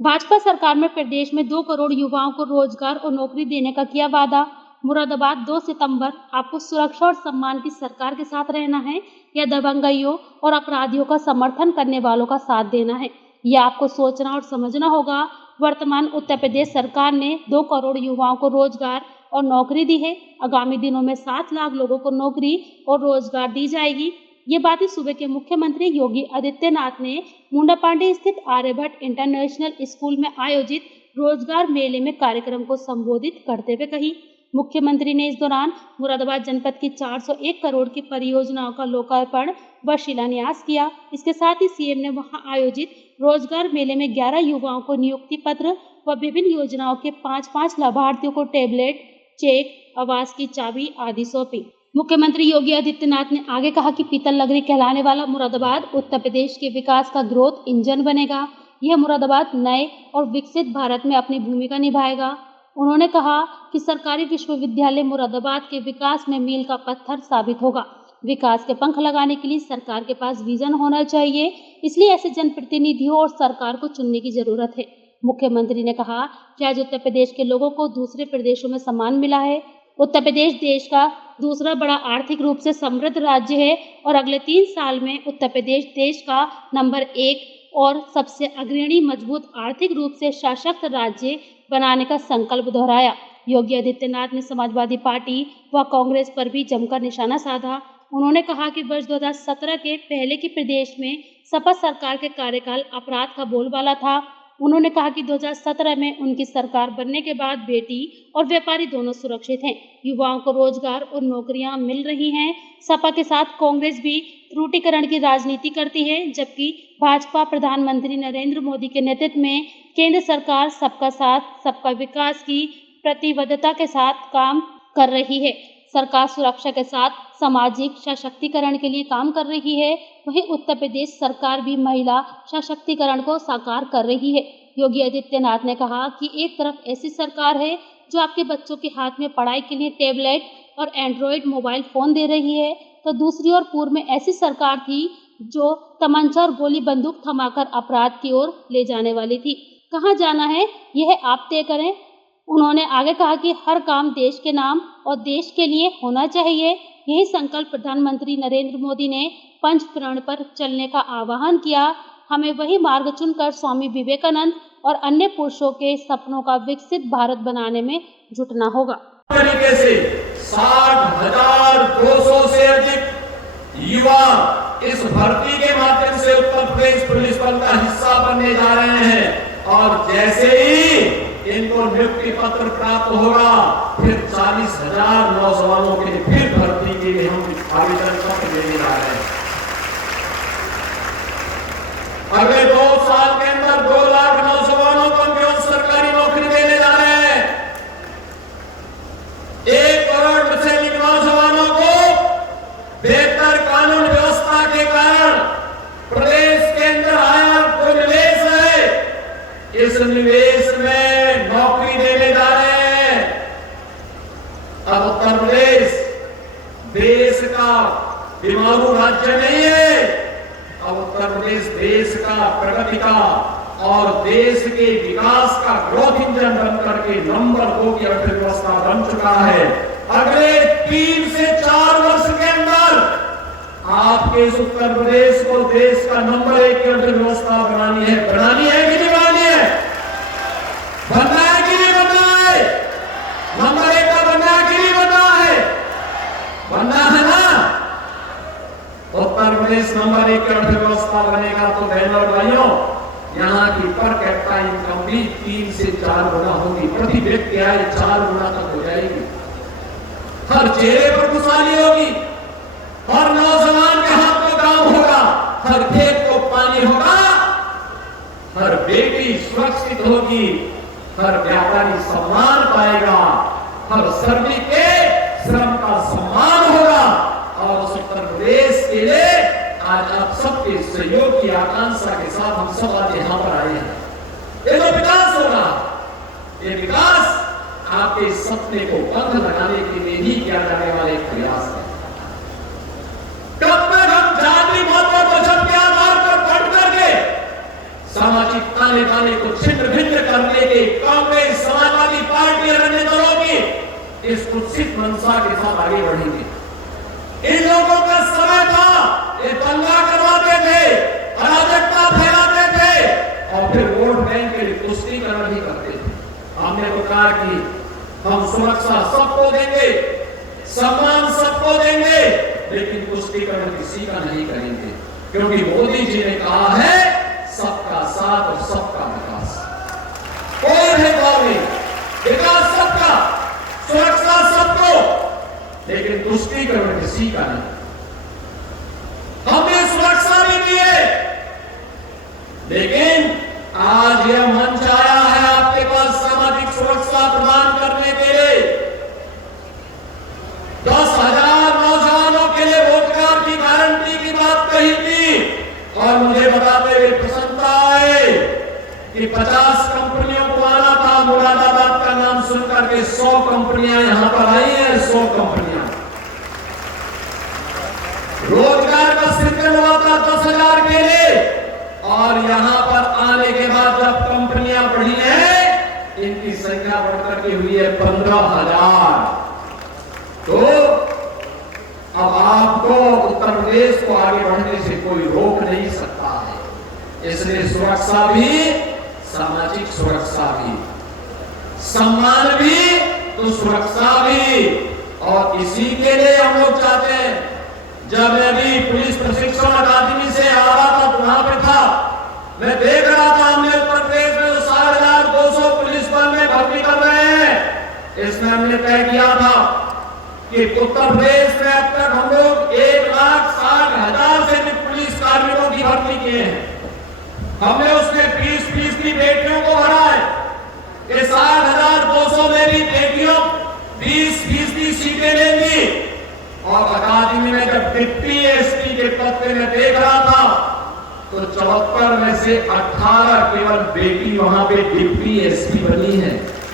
भाजपा सरकार में प्रदेश में 2 करोड़ युवाओं को रोजगार और नौकरी देने का किया वादा। मुरादाबाद 2 सितंबर। आपको सुरक्षा और सम्मान की सरकार के साथ रहना है या दबंगइयों और अपराधियों का समर्थन करने वालों का साथ देना है, यह आपको सोचना और समझना होगा। वर्तमान उत्तर प्रदेश सरकार ने 2 करोड़ युवाओं को रोजगार और नौकरी दी है। आगामी दिनों में 7 लाख लोगों को नौकरी और रोजगार दी जाएगी। ये बातें सूबे के मुख्यमंत्री योगी आदित्यनाथ ने मुंडापांडी स्थित आर्यभट्ट इंटरनेशनल स्कूल में आयोजित रोजगार मेले में कार्यक्रम को संबोधित करते हुए कही। मुख्यमंत्री ने इस दौरान मुरादाबाद जनपद की 401 करोड़ की परियोजनाओं का लोकार्पण व शिलान्यास किया। इसके साथ ही सीएम ने वहां आयोजित रोजगार मेले में 11 युवाओं को नियुक्ति पत्र व विभिन्न योजनाओं के 5-5 लाभार्थियों को टेबलेट, चेक, आवास की चाबी आदि सौंपी। मुख्यमंत्री योगी आदित्यनाथ ने आगे कहा कि पीतल नगरी कहलाने वाला मुरादाबाद उत्तर प्रदेश के विकास का ग्रोथ इंजन बनेगा। यह मुरादाबाद नए और विकसित भारत में अपनी भूमिका निभाएगा। उन्होंने कहा कि सरकारी विश्वविद्यालय मुरादाबाद के विकास में मील का पत्थर साबित होगा। विकास के पंख लगाने के लिए सरकार के पास विजन होना चाहिए, इसलिए ऐसे जनप्रतिनिधियों और सरकार को चुनने की जरूरत है। मुख्यमंत्री ने कहा कि आज उत्तर प्रदेश के लोगों को दूसरे प्रदेशों में सम्मान मिला है। उत्तर प्रदेश देश का दूसरा बड़ा आर्थिक रूप से समृद्ध राज्य है और अगले 3 साल में उत्तर प्रदेश देश का नंबर 1 और सबसे अग्रणी मजबूत आर्थिक रूप से सशक्त राज्य बनाने का संकल्प दोहराया। योगी आदित्यनाथ ने समाजवादी पार्टी व कांग्रेस पर भी जमकर निशाना साधा। उन्होंने कहा कि वर्ष 2017 के पहले के प्रदेश में सपा सरकार के कार्यकाल अपराध का बोलबाला था। उन्होंने कहा कि 2017 में उनकी सरकार बनने के बाद बेटी और व्यापारी दोनों सुरक्षित हैं। युवाओं को रोजगार और नौकरियां मिल रही हैं। सपा के साथ कांग्रेस भी त्रुटिकरण की राजनीति करती है, जबकि भाजपा प्रधानमंत्री नरेंद्र मोदी के नेतृत्व में केंद्र सरकार सबका साथ सबका विकास की प्रतिबद्धता के साथ काम कर रही है। सरकार सुरक्षा के साथ सामाजिक सशक्तिकरण के लिए काम कर रही है। वहीं उत्तर प्रदेश सरकार भी महिला सशक्तिकरण को साकार कर रही है। योगी आदित्यनाथ ने कहा कि एक तरफ ऐसी सरकार है जो आपके बच्चों के हाथ में पढ़ाई के लिए टैबलेट और एंड्रॉयड मोबाइल फोन दे रही है, तो दूसरी ओर पूर्व में ऐसी सरकार थी जो तमंचा और गोली बंदूक थमाकर अपराध की ओर ले जाने वाली थी। कहाँ जाना है यह आप तय करें। उन्होंने आगे कहा कि हर काम देश के नाम और देश के लिए होना चाहिए। यही संकल्प प्रधानमंत्री नरेंद्र मोदी ने पंचप्रण पर चलने का आह्वान किया। हमें वही मार्ग चुनकर स्वामी विवेकानंद और अन्य पुरुषों के सपनों का विकसित भारत बनाने में जुटना होगा। तरीके से 60,200 से अधिक युवा इस भर्ती के माध्यम से उत्तर प्रदेश पुलिस बल का हिस्सा बनने जा रहे हैं और जैसे ही इनको नियुक्ति पत्र प्राप्त होगा फिर 40,000 नौजवानों के फिर भर्ती के लिए हम आवेदन पत्र देने जा रहे हैं। अगले 2 साल के अंदर 2 लाख नौजवानों को हम केवल सरकारी नौकरी देने जा रहे हैं। 1 करोड़ से अधिक नौजवानों को बेहतर कानून व्यवस्था के कारण प्रदेश के अंदर आया जो निवेश है, इस निवेश में नौकरी देने जा रहे हैं। अब उत्तर प्रदेश देश का बीमारू राज्य नहीं है, अब उत्तर प्रदेश देश का प्रगति का और देश के विकास का ग्रोथ इंजन बनकर के नंबर 2 की अर्थव्यवस्था बन चुका है। अगले 3 से 4 वर्ष के अंदर आपके इस उत्तर प्रदेश को देश का नंबर 1 की अर्थव्यवस्था बनानी है कि नहीं बनानी है? बनना है कि नहीं बनना है? नंबर 1 का बनना है कि नहीं बनना है? बनना है ना? उत्तर प्रदेश नंबर 1 की अर्थव्यवस्था बनेगा तो बहनों और भाइयों, यहाँ की पर कैपिटा इनकम भी 3 से 4 गुना होगी। प्रति व्यक्ति आय 4 गुना तक हो जाएगी। हर चेहरे पर खुशहाली होगी, हर नौजवान के हाथ में काम होगा, हर खेत को पानी होगा, हर बेटी सुरक्षित होगी, हर व्यापारी सम्मान पाएगा, हर श्रमिक के श्रम का सम्मान होगा। और उत्तर प्रदेश के लिए आज आप सबके सहयोग की आकांक्षा के साथ हम सब आज यहाँ पर आए हैं। ये जो विकास होगा, ये विकास आपके इस सपने को बंद लगाने के लिए ही किया जाने वाला एक प्रयास है। कब तक हम जाति मत और मजहब के आधार पर बढ़ करके सामाजिक ताने बाने को छिन्न भिन्न करने के कांग्रेस, समाजवादी पार्टी और अन्य दलों की इस कुत्सित मंशा के साथ आगे बढ़ेंगे? इन लोगों का समय था, ये दंगा करवाते थे, अराजकता फैलाते थे और फिर वोट बैंक के लिए तुष्टीकरण भी करते थे। हमने तो कहा कि हम सुरक्षा सबको देंगे, सम्मान सबको देंगे, लेकिन तुष्टीकरण किसी का नहीं करेंगे, क्योंकि मोदी जी ने कहा है सबका साथ और सबका विकास। कोई भेदभाव नहीं, विकास सबका, सुरक्षा सबको, लेकिन तुष्टीकरण किसी का नहीं। हमने सुरक्षा भी दी है, लेकिन आज यह मंच आया है आपके पास सामाजिक सुरक्षा प्रदान करने के लिए। 10,000 नौजवानों के लिए रोजगार की गारंटी की बात कही थी और मुझे बताते हुए प्रसन्नता है कि 50 कंपनियों को आना था। मुरादाबाद का नाम सुनकर के 100 कंपनियां यहां पर आई हैं। 100 कंपनियां रोजगार का सृजन हुआ था 10,000 के लिए, और यहां पर आने के बाद जब कंपनियां बढ़ी हैं, इनकी संख्या बढ़कर के हुई है 15,000। तो अब आपको उत्तर प्रदेश को आगे बढ़ने से कोई रोक नहीं सकता है। इसलिए सुरक्षा भी, सामाजिक सुरक्षा भी, सम्मान भी तो सुरक्षा भी, और इसी के लिए हम लोग चाहते हैं। जब मैं भी पुलिस प्रशिक्षण अकादमी से आ रहा था तो वहां पे था, मैं देख रहा था हमने उत्तर प्रदेश में जो 7,200 पुलिस बल में भर्ती कर रहे हैं, इसमें हमने तय किया था कि उत्तर प्रदेश में अब तक हम लोग 1,60,000 से अधिक पुलिस कार्मिकों की भर्ती किए हैं। हमने उसमें 20% बेटियों को भरा है। ये 7,200 में भी बेटियों 20% सीटें लेंगी। और अकादमी में जब डिप्टी एसपी के पद पे मैं देख रहा था तो 74 में से 18 केवल बेटी वहां पे डिप्टी एसपी बनी है।